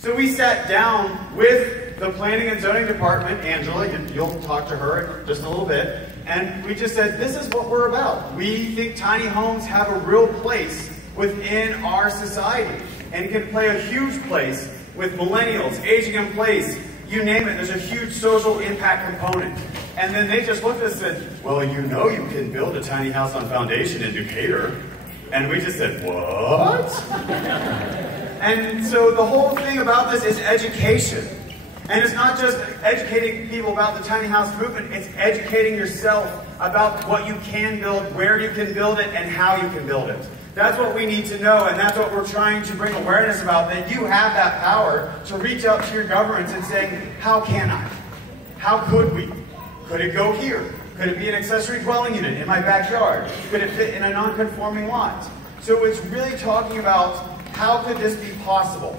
So we sat down with the Planning and Zoning Department, Angela, you'll talk to her in just a little bit, and we just said, this is what we're about. We think tiny homes have a real place within our society, and can play a huge place with millennials, aging in place, you name it. There's a huge social impact component. And then they just looked at us and said, well, you know you can build a tiny house on foundation in Decatur. And we just said, what? And so the whole thing about this is education. And it's not just educating people about the tiny house movement, it's educating yourself about what you can build, where you can build it, and how you can build it. That's what we need to know, and that's what we're trying to bring awareness about, that you have that power to reach out to your governments and say, how can I? How could we? Could it go here? Could it be an accessory dwelling unit in my backyard? Could it fit in a non-conforming lot? So it's really talking about how could this be possible?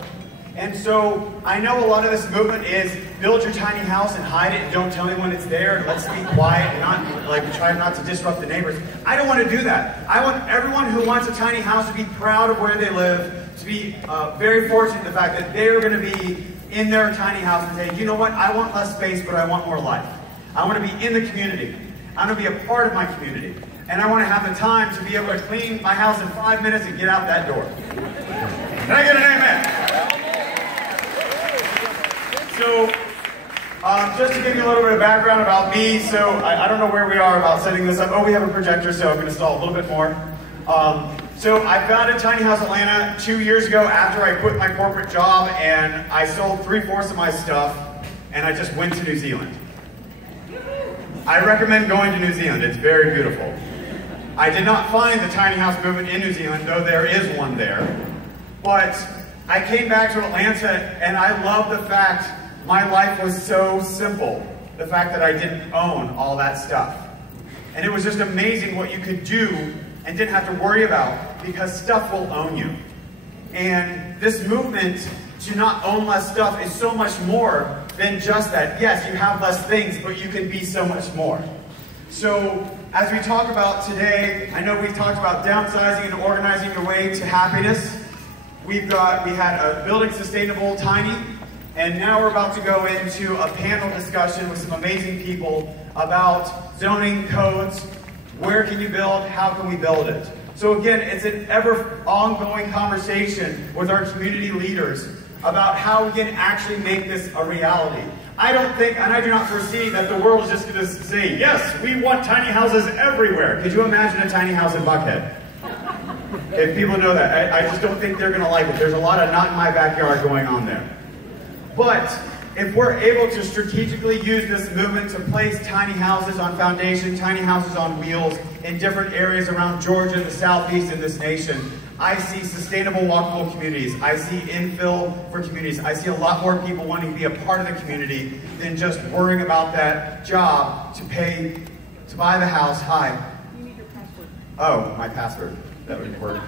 And so I know a lot of this movement is build your tiny house and hide it and don't tell anyone it's there and let's be quiet and not try not to disrupt the neighbors. I don't want to do that. I want everyone who wants a tiny house to be proud of where they live, to be very fortunate in the fact that they're going to be in their tiny house and say, you know what, I want less space, but I want more life. I want to be in the community. I want to be a part of my community. And I want to have the time to be able to clean my house in 5 minutes and get out that door. Can I get an amen? So, just to give you a little bit of background about me, so I don't know where we are about setting this up. Oh, we have a projector, so I'm going to stall a little bit more. So I founded Tiny House Atlanta 2 years ago after I quit my corporate job, and I sold 3/4 of my stuff, and I just went to New Zealand. I recommend going to New Zealand. It's very beautiful. I did not find the tiny house movement in New Zealand, though there is one there. But I came back to Atlanta, and I love the fact my life was so simple. The fact that I didn't own all that stuff. And it was just amazing what you could do and didn't have to worry about, because stuff will own you. And this movement to not own less stuff is so much more than just that. Yes, you have less things, but you can be so much more. So, as we talk about today, I know we've talked about downsizing and organizing your way to happiness. We had a building sustainable tiny, and now we're about to go into a panel discussion with some amazing people about zoning codes, where can you build, how can we build it. So again, it's an ever ongoing conversation with our community leaders about how we can actually make this a reality. I don't think, and I do not foresee, that the world is just going to say, yes, we want tiny houses everywhere. Could you imagine a tiny house in Buckhead? If people know that, I just don't think they're going to like it. There's a lot of not in my backyard going on there. But if we're able to strategically use this movement to place tiny houses on foundation, tiny houses on wheels in different areas around Georgia, the Southeast, and this nation, I see sustainable walkable communities. I see infill for communities. I see a lot more people wanting to be a part of the community than just worrying about that job to pay, to buy the house. Hi. You need your password. Oh, my password. That would work.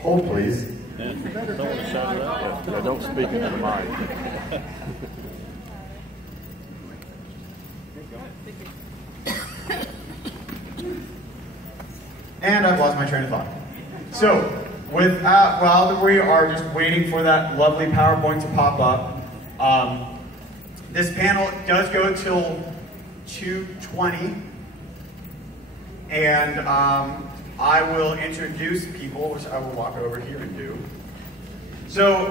Hold, please. Yeah, don't shout it out. Yeah, don't speak into the mic. And I've lost my train of thought. So, while we are just waiting for that lovely PowerPoint to pop up, this panel does go till 2:20, and I will introduce people, which I will walk over here and do. So,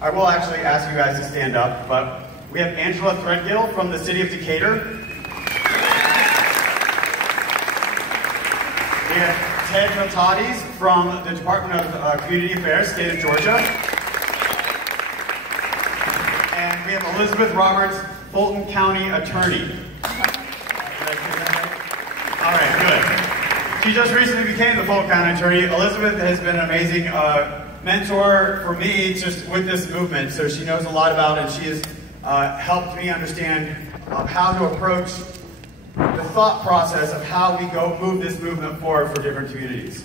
I will actually ask you guys to stand up, but we have Angela Threadgill from the City of Decatur. We have Ted Miltiades from the Department of Community Affairs, State of Georgia. And we have Elizabeth Roberts, Fulton County Attorney. All right, good. She just recently became the Fulton County Attorney. Elizabeth has been an amazing mentor for me just with this movement, so she knows a lot about it, and she has helped me understand how to approach the thought process of how we move this movement forward for different communities.